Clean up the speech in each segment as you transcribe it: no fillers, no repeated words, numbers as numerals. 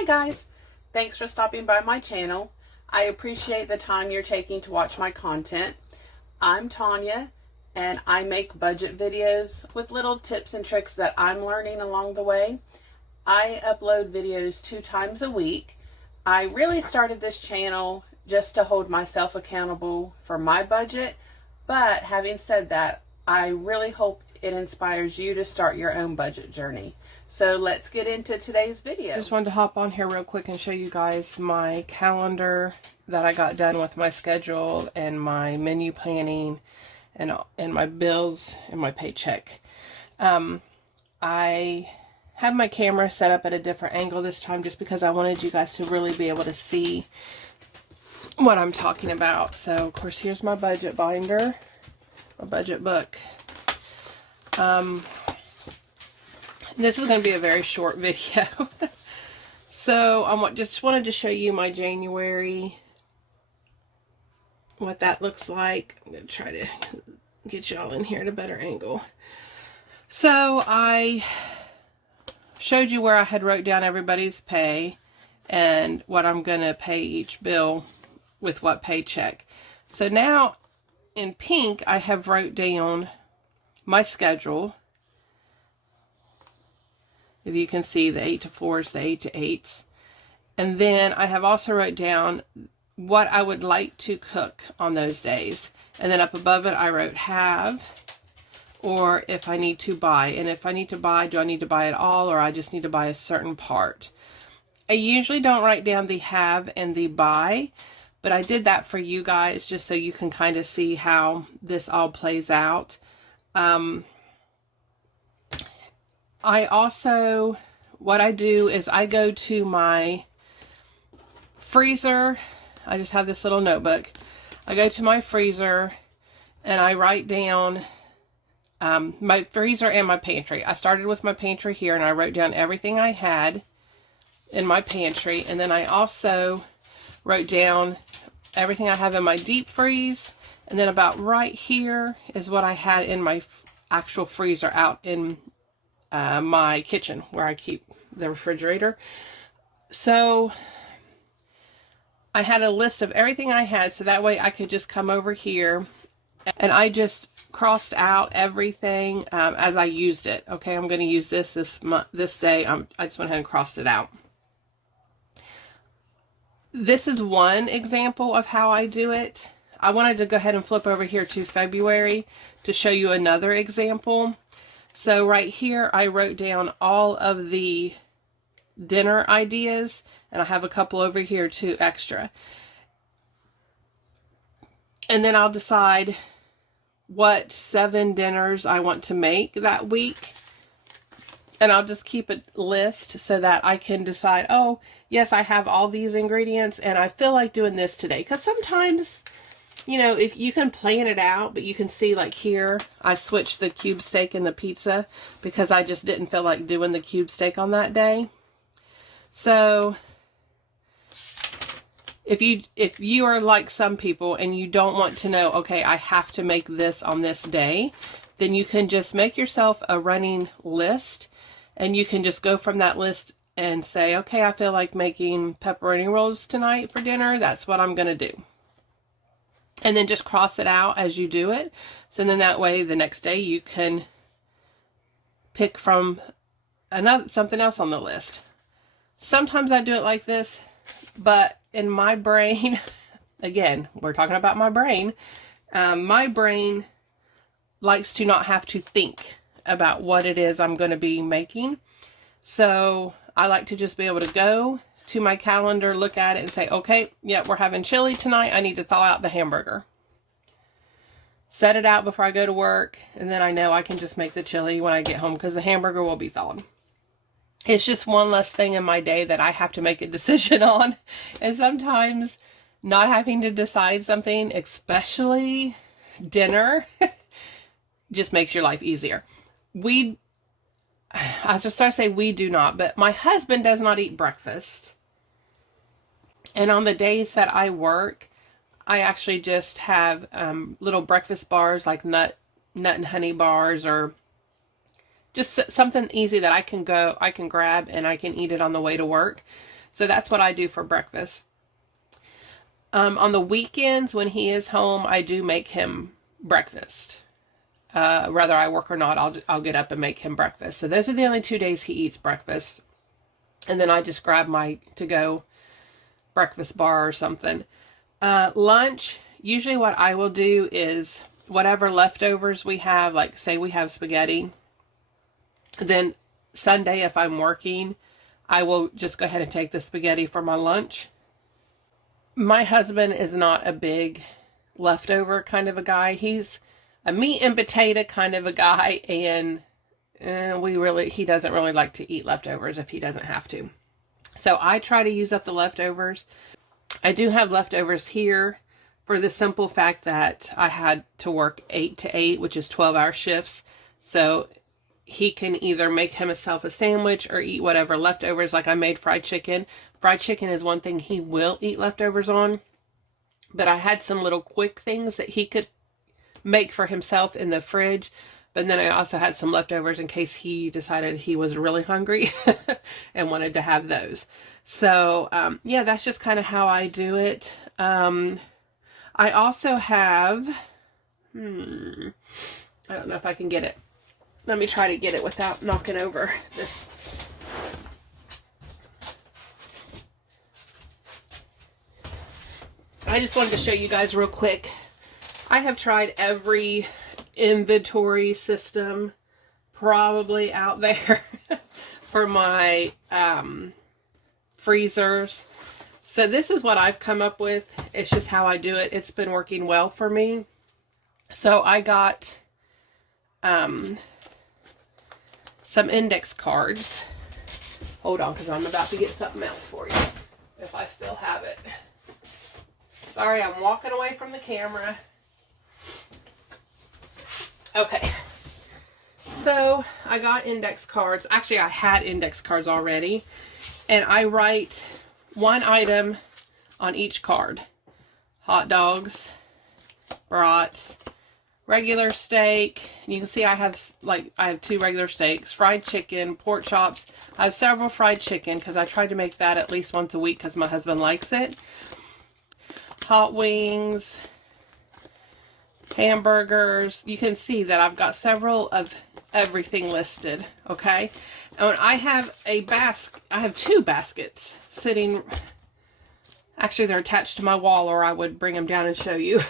Hi guys, thanks for stopping by my channel. I appreciate the time you're taking to watch my content. I'm Tanya and I make budget videos with little tips and tricks that I'm learning along the way. I upload videos 2 times a week. I really started this channel just to hold myself accountable for my budget, but having said that, I really hope it inspires you to start your own budget journey. So let's get into today's video. Just wanted to hop on here real quick and show you guys my calendar that I got done with my schedule and my menu planning and my bills and my paycheck. I have my camera set up at a different angle this time just because I wanted you guys to really be able to see what I'm talking about. So of course here's my budget binder, my budget book. This is going to be a very short video. So I just wanted to show you my January, what that looks like. I'm going to try to get y'all in here at a better angle. So I showed you where I had wrote down everybody's pay and what I'm going to pay each bill with what paycheck. So now in pink I have wrote down my schedule. If you can see, the 8 to 4s, the 8 to 8s. And then I have also wrote down what I would like to cook on those days. And then up above it I wrote have, or if I need to buy. And if I need to buy, do I need to buy it all, or I just need to buy a certain part? I usually don't write down the have and the buy, but I did that for you guys just so you can kind of see how this all plays out. I also, what I do is I go to my freezer. I just have this little notebook. I go to my freezer and I write down my freezer and my pantry. I started with my pantry here and I wrote down everything I had in my pantry. And then I also wrote down everything I have in my deep freeze. And then about right here is what I had in my actual freezer out in my kitchen where I keep the refrigerator. So I had a list of everything I had, so that way I could just come over here and I just crossed out everything as I used it. Okay, I'm going to use this day. I just went ahead and crossed it out. This is one example of how I do it. I wanted to go ahead and flip over here to February to show you another example. So right here, I wrote down all of the dinner ideas, and I have a couple over here too extra. And then I'll decide what 7 dinners I want to make that week. And I'll just keep a list so that I can decide, oh, yes, I have all these ingredients and I feel like doing this today. Because sometimes, you know, if you can plan it out, but you can see like here, I switched the cube steak and the pizza because I just didn't feel like doing the cube steak on that day. So if you are like some people and you don't want to know, okay, I have to make this on this day, then you can just make yourself a running list and you can just go from that list and say, okay, I feel like making pepperoni rolls tonight for dinner. That's what I'm going to do. And then just cross it out as you do it. So then that way the next day you can pick from something else on the list. Sometimes I do it like this, but in my brain, again, we're talking about my brain likes to not have to think about what it is I'm going to be making. So I like to just be able to go to my calendar, look at it and say, okay, yeah, we're having chili tonight. I need to thaw out the hamburger. Set it out before I go to work. And then I know I can just make the chili when I get home because the hamburger will be thawed. It's just one less thing in my day that I have to make a decision on. And sometimes not having to decide something, especially dinner, just makes your life easier. I just start to say we do not, but my husband does not eat breakfast. And on the days that I work, I actually just have little breakfast bars like nut and honey bars, or just something easy that I can grab and I can eat it on the way to work. So that's what I do for breakfast. On the weekends when he is home, I do make him breakfast. Whether I work or not, I'll get up and make him breakfast. So those are the only 2 days he eats breakfast. And then I just grab my to-go breakfast bar or something. Lunch, usually what I will do is whatever leftovers we have, like say we have spaghetti, then Sunday if I'm working, I will just go ahead and take the spaghetti for my lunch. My husband is not a big leftover kind of a guy. He's a meat and potato kind of a guy, and he doesn't really like to eat leftovers if he doesn't have to. So I try to use up the leftovers. I do have leftovers here for the simple fact that I had to work 8 to 8, which is 12-hour shifts. So he can either make himself a sandwich or eat whatever leftovers. Like I made fried chicken. Fried chicken is one thing he will eat leftovers on. But I had some little quick things that he could make for himself in the fridge. But then I also had some leftovers in case he decided he was really hungry and wanted to have those. So, yeah, that's just kind of how I do it. I also have, I don't know if I can get it. Let me try to get it without knocking over this. I just wanted to show you guys real quick. I have tried every inventory system probably out there for my freezers. So this is what I've come up with. It's just how I do it. It's been working well for me. So I got some index cards. Hold on, because I'm about to get something else for you, if I still have it. Sorry, I'm walking away from the camera. Okay, so I got index cards. Actually, I had index cards already, and I write one item on each card. Hot dogs, brats, regular steak. And you can see I have 2 regular steaks, fried chicken, pork chops. I have several fried chicken because I try to make that at least once a week because my husband likes it. Hot wings, hamburgers. You can see that I've got several of everything listed, okay? And I have I have 2 baskets sitting. Actually, they're attached to my wall, or I would bring them down and show you.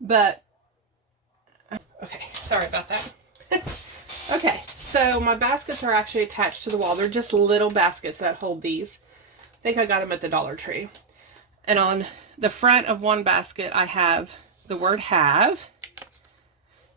But okay, sorry about that. Okay, so my baskets are actually attached to the wall. They're just little baskets that hold these. I think I got them at the Dollar Tree. And on the front of one basket, I have the word have.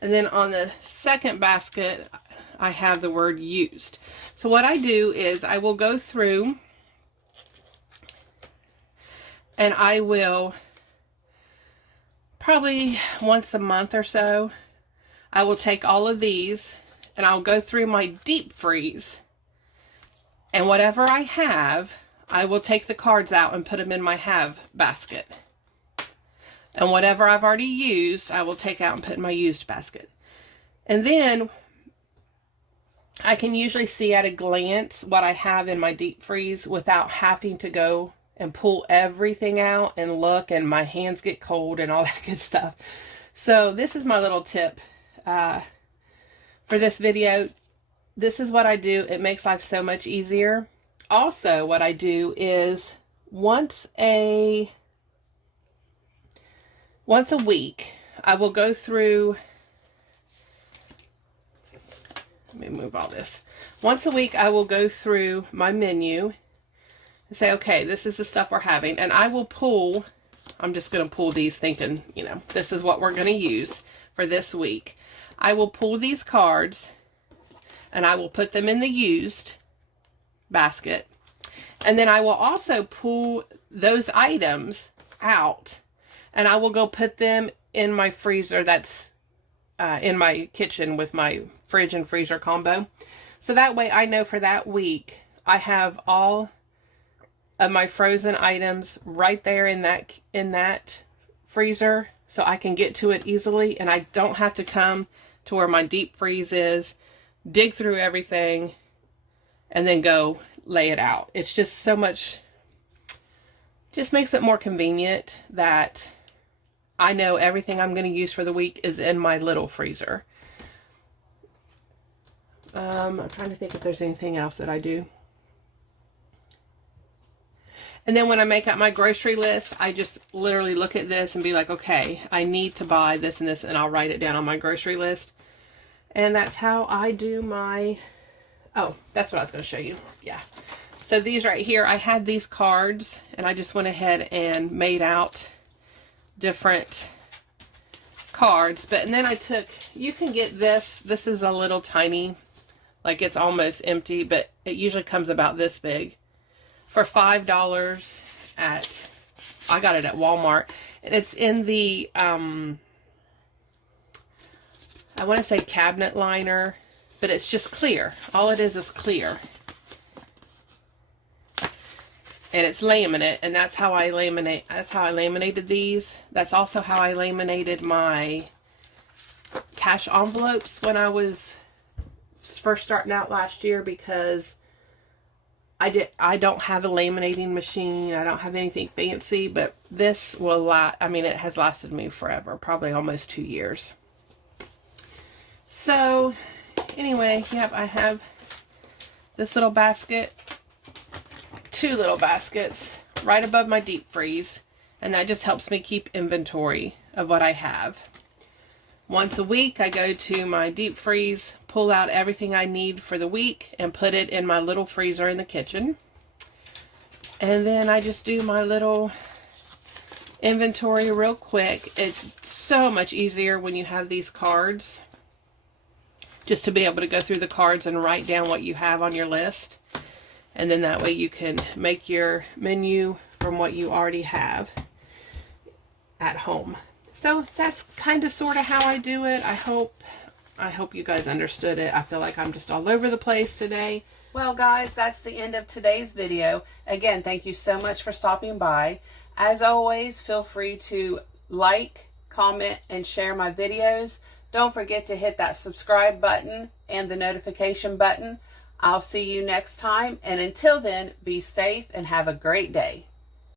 And then on the second basket, I have the word used. So what I do is I will go through and I will probably once a month or so, I will take all of these and I'll go through my deep freeze, and whatever I have, I will take the cards out and put them in my have basket. And whatever I've already used, I will take out and put in my used basket. And then I can usually see at a glance what I have in my deep freeze without having to go and pull everything out and look, and my hands get cold and all that good stuff. So this is my little tip for this video. This is what I do. It makes life so much easier. Also, what I do is once a week, I will go through, let me move all this. Once a week, I will go through my menu and say, okay, this is the stuff we're having. And I will pull, I'm just going to pull these thinking, you know, this is what we're going to use for this week. I will pull these cards and I will put them in the used basket. And then I will also pull those items out and I will go put them in my freezer that's in my kitchen with my fridge and freezer combo. So that way I know for that week I have all of my frozen items right there in that freezer, so I can get to it easily and I don't have to come to where my deep freeze is, dig through everything, and then go lay it out. It's just so much, just makes it more convenient that I know everything I'm going to use for the week is in my little freezer. I'm trying to think if there's anything else that I do. And then when I make out my grocery list, I just literally look at this and be like, okay, I need to buy this and this, and I'll write it down on my grocery list. And that's how I do my, oh, that's what I was going to show you. Yeah. So these right here, I had these cards, and I just went ahead and made out different cards. But, and then I took, you can get this. This is a little tiny, like it's almost empty, but it usually comes about this big. For $5 at, I got it at Walmart, and it's in the, I want to say cabinet liner, but it's just clear. All it is clear. And it's laminate, and that's how I laminated these. That's also how I laminated my cash envelopes when I was first starting out last year, because I don't have a laminating machine. I don't have anything fancy, but this will last. I mean, it has lasted me forever, probably almost 2 years. So anyway, yep, I have this little basket, 2 little baskets right above my deep freeze, and that just helps me keep inventory of what I have. Once a week, I go to my deep freeze, pull out everything I need for the week, and put it in my little freezer in the kitchen. And then I just do my little inventory real quick. It's so much easier when you have these cards, just to be able to go through the cards and write down what you have on your list. And then that way you can make your menu from what you already have at home. So that's kind of sort of how I do it. I hope you guys understood it. I feel like I'm just all over the place today. Well, guys, that's the end of today's video. Again, thank you so much for stopping by. As always, feel free to like, comment, and share my videos. Don't forget to hit that subscribe button and the notification button. I'll see you next time, and until then, be safe and have a great day.